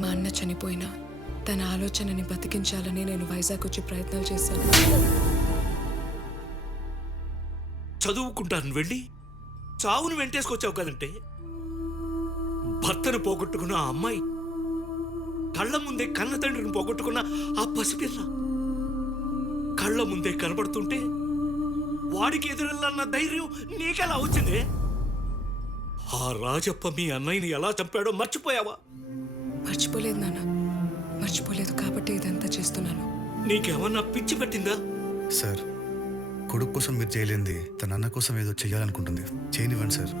మా అన్న చనిపోయినా తన ఆలోచనని బతికించాలని నేను వైజాగ్ వచ్చి ప్రయత్నాలు చేశాను. చదువుకుంటాను వెళ్ళి చావును వెంటేసుకొచ్చావు కదంటే. భర్తను పోగొట్టుకున్న ఆ అమ్మాయి, కళ్ళ ముందే కన్న తండ్రిని పోగొట్టుకున్న ఆ పసిపిల్ల కళ్ళ ముందే కనబడుతుంటే వాడికి ఎదురెళ్ళన్న ధైర్యం నీకెలా వచ్చిందే? ఆ రాజప్ప మీ అన్నయ్యని ఎలా చంపాడో మర్చిపోయావా? మర్చిపోలేదు నాన్న, మర్చిపోలేదు కాబట్టి ఇదంతా చేస్తున్నాను. నీకేమన్నా పిచ్చి పెట్టిందా? సార్, కొడుకు కోసం మీరు చేయలేంది తన అన్న కోసం ఏదో చెయ్యాలనుకుంటుంది. చేయనివ్వండి సార్.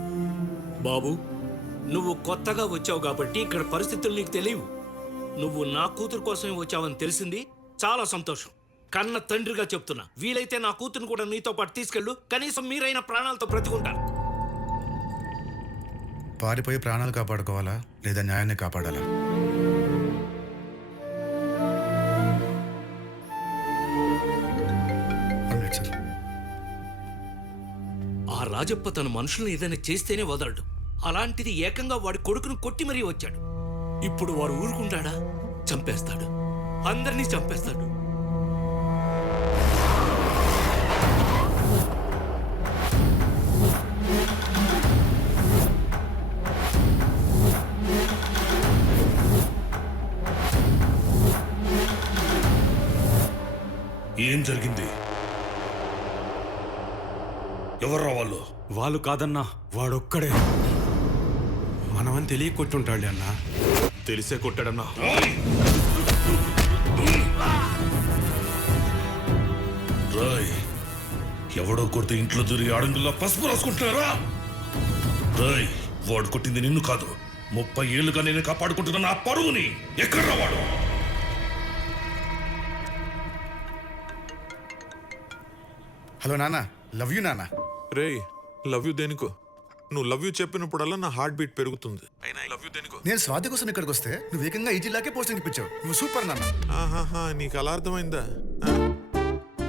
బాబు, నువ్వు కొత్తగా వచ్చావు కాబట్టి ఇక్కడ పరిస్థితులు నీకు తెలియవు. నువ్వు నా కూతురు కోసమే వచ్చావని తెలిసింది, చాలా సంతోషం. కన్న తండ్రిగా చెప్తున్నా, వీలైతే నా కూతురుని కూడా నీతో పాటు తీసుకెళ్ళు. కనీసం మీరైన ప్రాణాలతో బ్రతికుంటారు. పారిపోయి ప్రాణాలు కాపాడుకోవాలా లేదా న్యాయాన్ని కాపాడాలా? సార్, ఆ రాజప్ప తన మనుషులను ఏదైనా చేస్తేనే వదలడు. అలాంటిది ఏకంగా వాడి కొడుకును కొట్టి మరీ వచ్చాడు. ఇప్పుడు వాడు ఊరుకుంటాడా? చంపేస్తాడు, అందరినీ చంపేస్తాడు. ఏం జరిగింది? ఎవర్రా వాళ్ళు? వాళ్ళు కాదన్నా, వాడొక్కడే. మనమని తెలియ కొట్టుంటాడు అన్నా. తెలిసే కొట్టాడన్నా. రాయ్, ఎవడో కొడితే ఇంట్లో దూరి ఆడంగుల్లో పసుపు రాసుకుంటున్నారా? రాయ్, వాడు కొట్టింది నిన్ను కాదు, 30 ఏళ్ళుగా నేను కాపాడుకుంటున్నా నా పరువుని. ఎక్కడ్రా వాడు? హలో నాన్న, లవ్ యూ నాన్న. రే, లవ్ యూ దేనికో? నువ్వు లవ్ యూ చెప్పినప్పుడల్లా నా హార్ట్ బీట్ పెరుగుతుంది. అయినా లవ్ యూ దేనికో? నేను స్వాతి కోసం ఇక్కడికి వస్తే నువ్వు ఏకంగా ఈ జిల్లాకే పోస్టింగ్ ఇప్పించావు. నువ్వు సూపర్ నాన్న. ఆహాహా, నీకు అలా అర్థమైందా?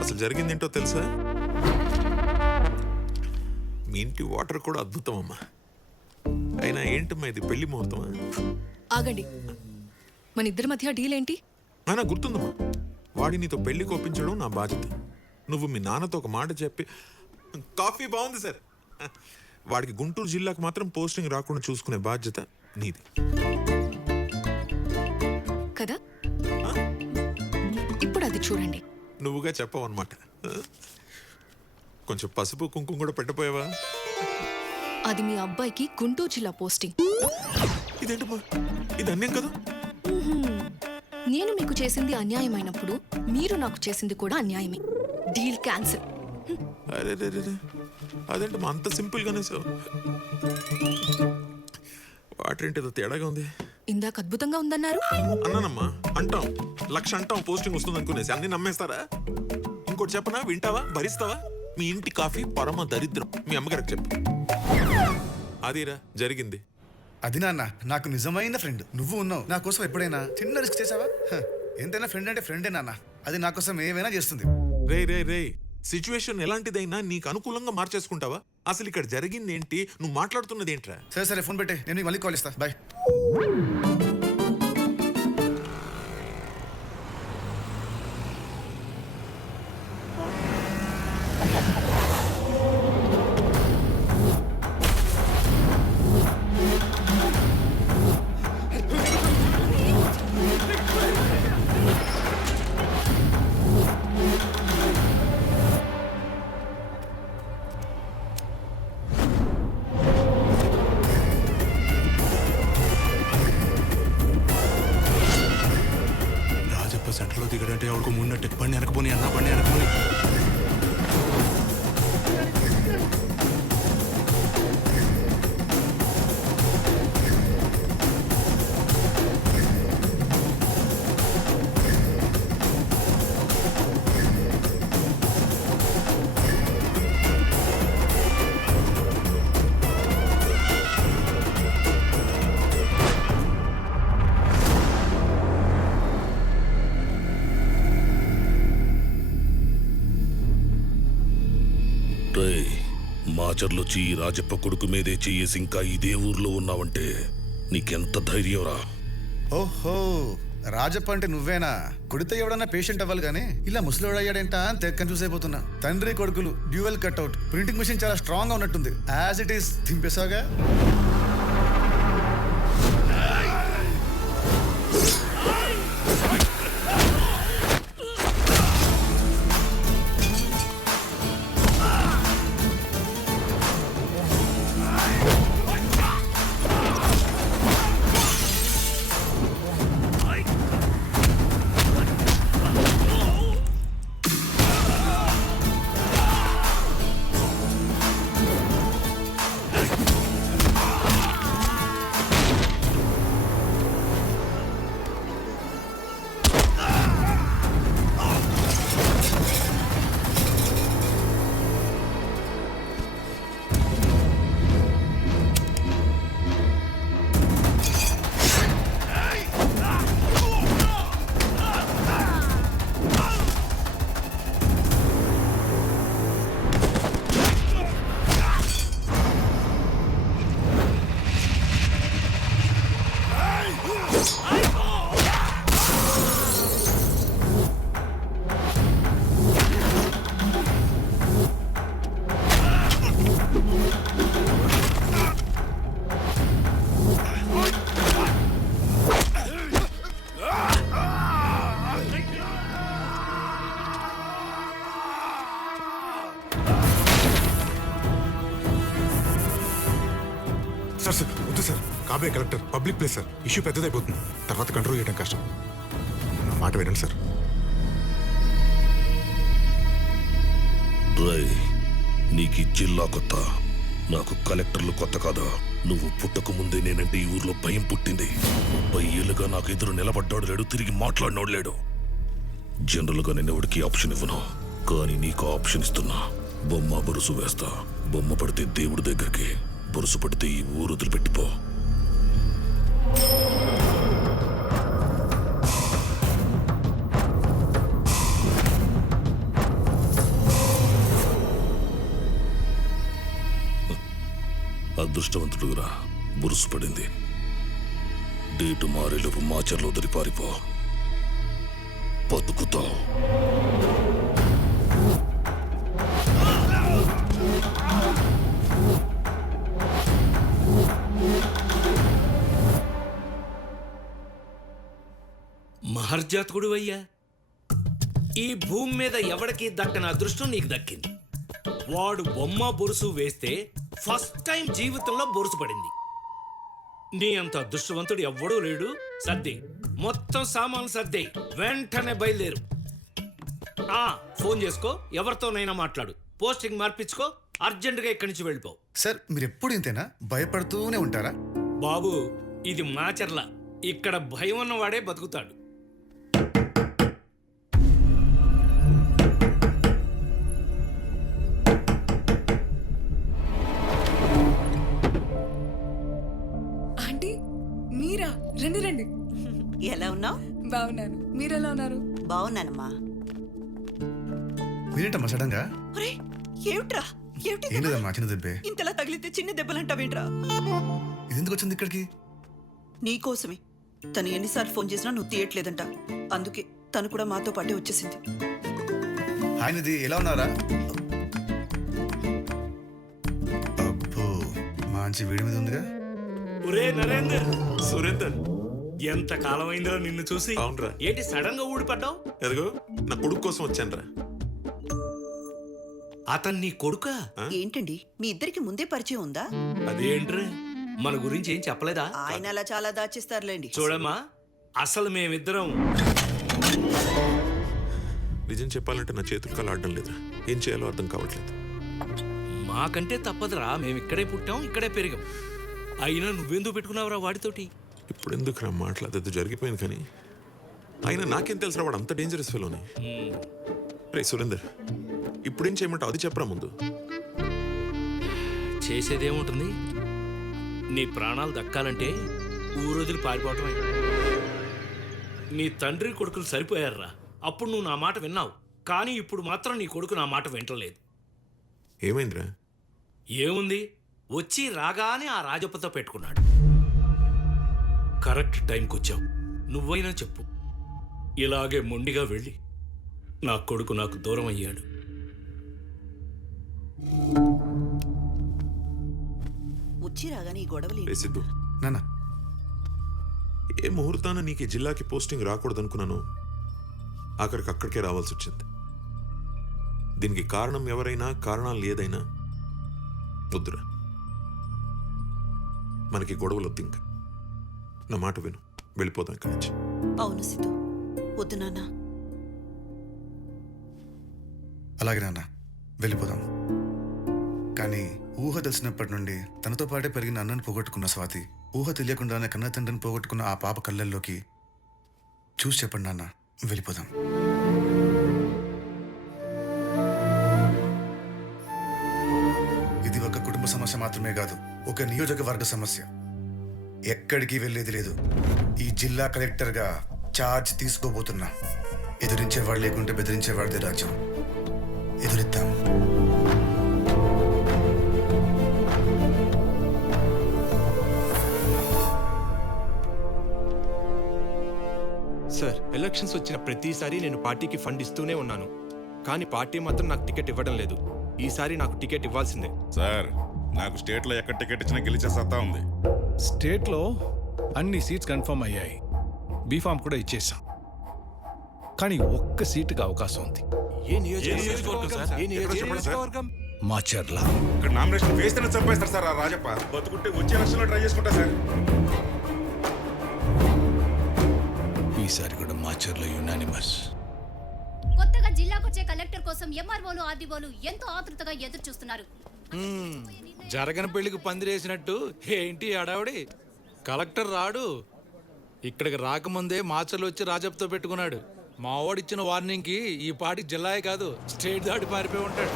అసలు జరిగిందేంటో తెలుసా? మీ ఇంటి వాటర్ కూడా అద్భుతం అమ్మా. అయినా ఏంటమ్మా ఇది, పెళ్లి ముహూర్తమా? ఆగండి, మన ఇద్దరి మధ్య డీల్ ఏంటి? అయినా గుర్తుందమ్మా, వాడి నీతో పెళ్లి కోపించడం నా బాధ్యత. నువ్వు మీ నాన్నతో ఒక మాట చెప్పి, కాఫీ బాగుంది సార్, వాడికి గుంటూరు జిల్లాకు మాత్రం పోస్టింగ్ రాకుండా చూసుకునే బాధ్యత నీది కదా. ఇప్పుడు అది చూడండి. నువ్వుగా చెప్పవు అనమాట. కొంచెం పసుపు కుంకుమ కూడా పెట్టపోయావా? అది మీ అబ్బాయికి గుంటూరు జిల్లా పోస్టింగ్. ఇదేంటమ్మా, ఇది అన్యం కదా. నేను మీకు చేసింది అన్యాయమైనప్పుడు మీరు నాకు చేసింది కూడా అన్యాయమే. Deal cancel. అరే అదేంటమ్మా అంత సింపుల్ గానే సార్? వాటర్ ఏంటి తేడాగా ఉంది? ఇందాక అద్భుతంగా ఉందన్నారు. అన్నానమ్మా, అంటాం 1,00,000 అంటాం పోస్టింగ్ వస్తుంది అనుకునేసి అన్ని నమ్మేస్తారా? ఇంకోటి చెప్పనా, వింటావా, భరిస్తావా? మీ ఇంటి కాఫీ పరమ దరిద్రం. మీ అమ్మగారికి చెప్పు. అదిరా జరిగింది. అది నాన్న, నాకు నిజమైన ఫ్రెండ్ నువ్వు ఉన్నావు. నా కోసం ఎప్పుడైనా చిన్న రిస్క్ చేసావా? ఎంతైనా ఫ్రెండ్ అంటే ఫ్రెండే నాన్న. అది నా కోసం ఏమైనా చేస్తుంది. రే సిచ్యువేషన్ ఎలాంటిదైనా నీకు అనుకూలంగా మార్చేసుకుంటావా? అసలు ఇక్కడ జరిగింది ఏంటి? నువ్వు మాట్లాడుతున్నది ఏంట్రా? సరే ఫోన్ పెట్టే, నేను నీకు మళ్ళీ కాల్ ఇస్తా. బాయ్. సెంటర్లో దిగడంటే ఎవరికి మున్నట్టు బండి వెనకపోని అన్నా, బండి వెనకపోని. మాచర్లొచ్చి ఈ రాజప్ప కొడుకు మీదే చెయ్యేసి ఇంకా ఇదే ఊర్లో ఉన్నావంటే నీకెంత ధైర్యంరా? ఓహో రాజప్ప అంటే నువ్వేనా? కొడితే ఎవడన్నా పేషెంట్ అవ్వాలి కానీ ఇలా ముసలివాడు అయ్యాడేంటా అని తెగ కన్ఫ్యూజ్ అయిపోతున్నా. తండ్రి కొడుకులు డ్యూయల్ కట్అవుట్. ప్రింటింగ్ మెషిన్ చాలా స్ట్రాంగ్ గా ఉన్నట్టుంది. యాజ్ ఇట్ ఈస్ దింపేసాగా. సార్ సార్ వద్దు సార్. కాబోయే collector public place sir. Issue పెద్దదైపోతుంది. తర్వాత కంట్రోల్ చేయడం కష్టం. నా మాట వినండి సార్. రై నీకు ఈ జిల్లా కొత్త, నాకు కలెక్టర్లు కొత్త కాదా? నువ్వు పుట్టక ముందే నేనంటే ఈ ఊర్లో భయం పుట్టింది. 30 ఏళ్ళుగా నాకు ఎదురు నిలబడ్డాడు లేడు, తిరిగి మాట్లాడినోడు లేడు. జనరల్గా నేను ఎవరికి ఆప్షన్ ఇవ్వను, కానీ నీకు ఆప్షన్ ఇస్తున్నా. బొమ్మ బొరుసు వేస్తా. బొమ్మ పడితే దేవుడి దగ్గరికి, బొరుసు పడితే ఈ ఊరు వదిలిపెట్టిపో. అదృష్టవంతుడురా, బురుసు పడింది. డేటు మారేలోపు మాచర్లో వదిలి పారిపో, బతుకుతావు. మహర్జాతకుడు అయ్యా, ఈ భూమి మీద ఎవడికి దక్కని అదృష్టం నీకు దక్కింది. వాడు బొమ్మ బొరుసు వేస్తే ఫస్ట్ టైం జీవితంలో బొరుసు పడింది. నీ అంత అదృష్టవంతుడు ఎవ్వడూ లేడు. సర్ది మొత్తం సామాన్లు సర్ది వెంటనే బయలుదేరు. ఫోన్ చేసుకో, ఎవరితోనైనా మాట్లాడు, పోస్టింగ్ మార్పించుకో, అర్జెంటుగా ఇక్కడి నుంచి వెళ్ళిపో. సార్ మీరు ఎప్పుడు ఇంతేనా? భయపడుతూనే ఉంటారా? బాబు ఇది మాచర్ల, ఇక్కడ భయం ఉన్నవాడే బతుకుతాడు. ఆంటీ మీరా? రండి రండి. ఎలా ఉన్నావు? బాగున్నాను, మీరెలా ఉన్నారు? బాగున్నానమ్మా. మీరేంటమ్మా సడన్ గా? ఒరే, ఏమిట్రా? ఏమిటి ఏం లేదమ్మా, చిన్న దెబ్బే. ఇంతలా తగిలితే చిన్న దెబ్బలంటావేంట్రా? ఇది ఎందుకు వచ్చింది ఇక్కడికి? నీకోసమే. తను ఎన్నిసార్లు ఫోన్ చేసినా నువ్వు తీయట్లేదంట. అందుకే తను కూడా మాతో పాటే వచ్చేసింది. ఆయనది ఎలా ఉన్నారా? అబ్బో మంచి వేడి మీద ఉందిగా. ఒరే నరేందర్, సురేందర్, ఎంత కాలమైందిరా నిన్ను చూసి. అవునరా. ఏంటి సడన్ గా ఊడిపడ్డావు? ఎదుగో నా కొడుకు కోసం వచ్చానురా. అతను నీ కొడుకా? ఏంటండి మీ ఇద్దరికి ముందే పరిచయం ఉందా? అదేంట్రా, మన గురించి ఏం చెప్పలేదా? ఆయన అలా చాలా దాచిస్తారులేండి. చూడమ్మా, అసలు మేమిద్దరం నిజం చెప్పాలంటే నా చేతులు కాలు ఆడడం లేదురా. ఏం చేయాలో అర్థం కావట్లేదు. మాకంటే తప్పదురా, మేము ఇక్కడే పుట్టాం, ఇక్కడే పెరిగాం. అయినా నువ్వెందుకు పెట్టుకున్నావురా వాడితోటి? ఇప్పుడు ఎందుకు రా మాట్లాడేది, జరిగిపోయింది. కానీ అయినా నాకేం తెలుసురా, వాడు అంత డేంజరస్ ఫెలోని. రే సురేందర్, ఇప్పుడేం చేయమంటావు అది చెప్పరా ముందు. చేసేదేముంటుంది, నీ ప్రాణాలు దక్కాలంటే ఊరొదిలి పారిపోవటమే. నీ తండ్రి కొడుకులు సరిపోయారురా. అప్పుడు నువ్వు నా మాట విన్నావు, కానీ ఇప్పుడు మాత్రం నీ కొడుకు నా మాట వింటలేదు. ఏమైందిరా? ఏముంది, వచ్చి రాగానే ఆ రాజప్పతో పెట్టుకున్నాడు. కరెక్ట్ టైంకి వచ్చావు. నువ్వైనా చెప్పు. ఇలాగే మొండిగా వెళ్ళి నా కొడుకు నాకు దూరం అయ్యాడు. వచ్చి రాగానే ఈ గొడవలు రే సిద్ధు, నాన్న ఏ ముహూర్తాన నీకు ఈ జిల్లాకి పోస్టింగ్ రాకూడదనుకున్నాను, ఆఖరికి అక్కడికే రావాల్సి వచ్చింది. దీనికి కారణం ఎవరైనా, కారణాలు ఏదైనా వద్దురా. మనకి గొడవలు వద్దు ఇంకా. నా మాట విను, వెళ్ళిపోదాం ఇక్కడి నుంచి. అవును సిద్ధు, వద్దు నాన్న. అలాగే నాన్న వెళ్ళిపోదాం. కానీ ఊహ తెలిసినప్పటి నుండి తనతో పాటే పెరిగిన అన్నను పోగొట్టుకున్న స్వాతి, ఊహ తెలియకుండానే కన్న తండ్రిని పోగొట్టుకున్న ఆ పాప కళ్ళల్లోకి చూసి చెప్పండి నాన్న, వెళ్ళిపోదాం. ఇది ఒక కుటుంబ సమస్య మాత్రమే కాదు, ఒక నియోజకవర్గ సమస్య. ఎక్కడికి వెళ్ళేది లేదు. ఈ జిల్లా కలెక్టర్గా ఛార్జ్ తీసుకోబోతున్నా. ఎదిరించేవాడు లేకుంటే బెదిరించేవాడిదే రాజ్యం. ఎదురిద్దాం. సార్, ఎలక్షన్స్ వచ్చిన ప్రతిసారి నేను పార్టీకి ఫండ్ ఇస్తూనే ఉన్నాను, కానీ పార్టీ మాత్రం నాకు టికెట్ ఇవ్వడం లేదు. ఈసారి నాకు టికెట్ ఇవ్వాల్సిందే. సార్, నాకు స్టేట్లో ఎక్కడ టికెట్ ఇచ్చినా గెలిచే సత్తా ఉంది. స్టేట్లో అన్ని సీట్స్ కన్ఫర్మ్ అయ్యాయి, బీఫామ్ కూడా ఇచ్చేసాం. కానీ ఒక్క సీటుకి అవకాశం ఉంది. ఏ నియోజకవర్గం సార్? ఏ నియోజకవర్గం? మాచర్ల. ఇక్కడ నామినేషన్ వేస్తేనే చంపేస్తారు సార్ ఆ రాజప్ప. బతుకుంటే వచ్చే ఎలక్షన్లో ట్రై చేసుకుంటా సార్. ఈసారి కూడా మాచర్ల యునానిమస్. కొత్తగా జిల్లాకు వచ్చే కలెక్టర్ కోసం ఎంఆర్ఓలు ఆర్డీఓలు ఎంతో ఆతృతగా ఎదురు చూస్తున్నారు. జరగని పెళ్లికి పందిరేసినట్టు ఏంటి అడావిడి? కలెక్టర్ రాడు. ఇక్కడికి రాకముందే మాచర్లు వచ్చి రాజప్తో పెట్టుకున్నాడు. మావాడిచ్చిన వార్నింగ్కి ఈ పాటి జిల్లాయే కాదు, స్టేట్ దాటి పారిపోయి ఉంటాడు.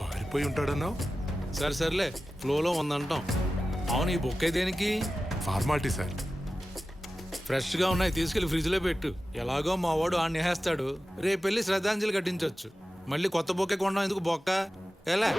పారిపోయి ఉంటాడన్నావు? సరే సర్లే, ఫ్లోలో ఉందంటాం. అవును, ఈ బొక్కే దేనికి? Formality sir. ఫ్రెష్గా ఉన్నాయి, తీసుకెళ్లి ఫ్రిడ్జ్లో పెట్టు. ఎలాగో మా వాడు ఆ నేహేస్తాడు. రేపు వెళ్ళి శ్రద్ధాంజలి కట్టించవచ్చు. మళ్ళీ కొత్త బొక్కే కొనడం ఎందుకు? బొక్క ఎలా?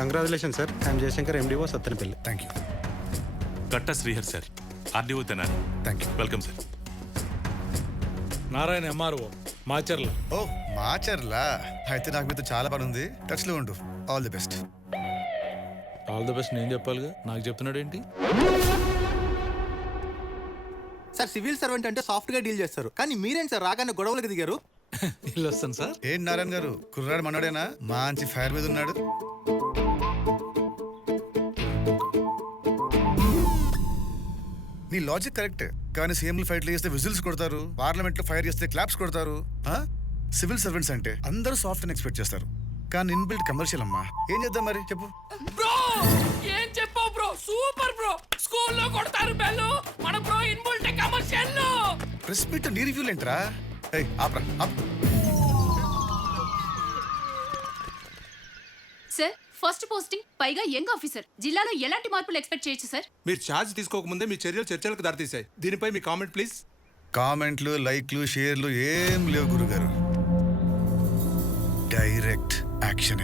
Congratulation sir. I'm Jayashankar, MDO Sattenapalli. Thank you. Katta Srihar sir, RDO Tenali. Thank you. Welcome sir. Narayana MRO Macherla. ఓ మాచర్లా, అయితే నాకు మీతో చాలా పని ఉంది. టచ్లో ఉండు. All the best. All the best నేను చెప్పాలిగా, నాకు చెప్తున్నాడు ఏంటి? సార్, సివిల్ సర్వెంట్ అంటే సాఫ్ట్ గా డీల్ చేస్తారు, కానీ మీరేంటి సార్ రాగానే గొడవలకు దిగారు? ఇల్లు వస్తాను సార్. ఏంటి నారాయణ గారు, కుర్రాడు మనోడేనా? మంచి ఫైర్ మీద ఉన్నాడు. నీ లాజిక్ కరెక్ట్, కానీ సీఎంలు ఫైట్లు చేస్తే విజిల్స్ కొడతారు, పార్లమెంట్ లో ఫైర్ చేస్తే క్లాప్స్ కొడతారు. సివిల్ సర్వెంట్స్ అంటే అందరూ సాఫ్ట్ అని ఎక్స్పెక్ట్ చేస్తారు, కానీ ఇన్బిల్ట్ కమర్షియల్ అమ్మా. ఏం చేద్దాం మరి చెప్పు. బ్రో ఏం చెప్పావు బ్రో? Super bro. స్కూల్లో కొడతారు బెల్లు, మన bro inbuilt commercial. Press meet నీ రివ్యూలు ఏంట్రా? ఆప్రా ఆప్. సార్, ఫస్ట్ పోస్టింగ్, పైగా యంగ్ ఆఫీసర్. జిల్లాలో ఎలాంటి మార్పులు ఎక్స్పెక్ట్ చేయొచ్చు సార్? మీరు ఛార్జ్ తీసుకోకముందే మీ చర్యలు చర్చలకు దారితీశాయి. దీనిపై మీ కామెంట్ ప్లీజ్. కామెంట్లు, లైక్లు, షేర్లు ఏం లేవు గురుగారు. Direct action.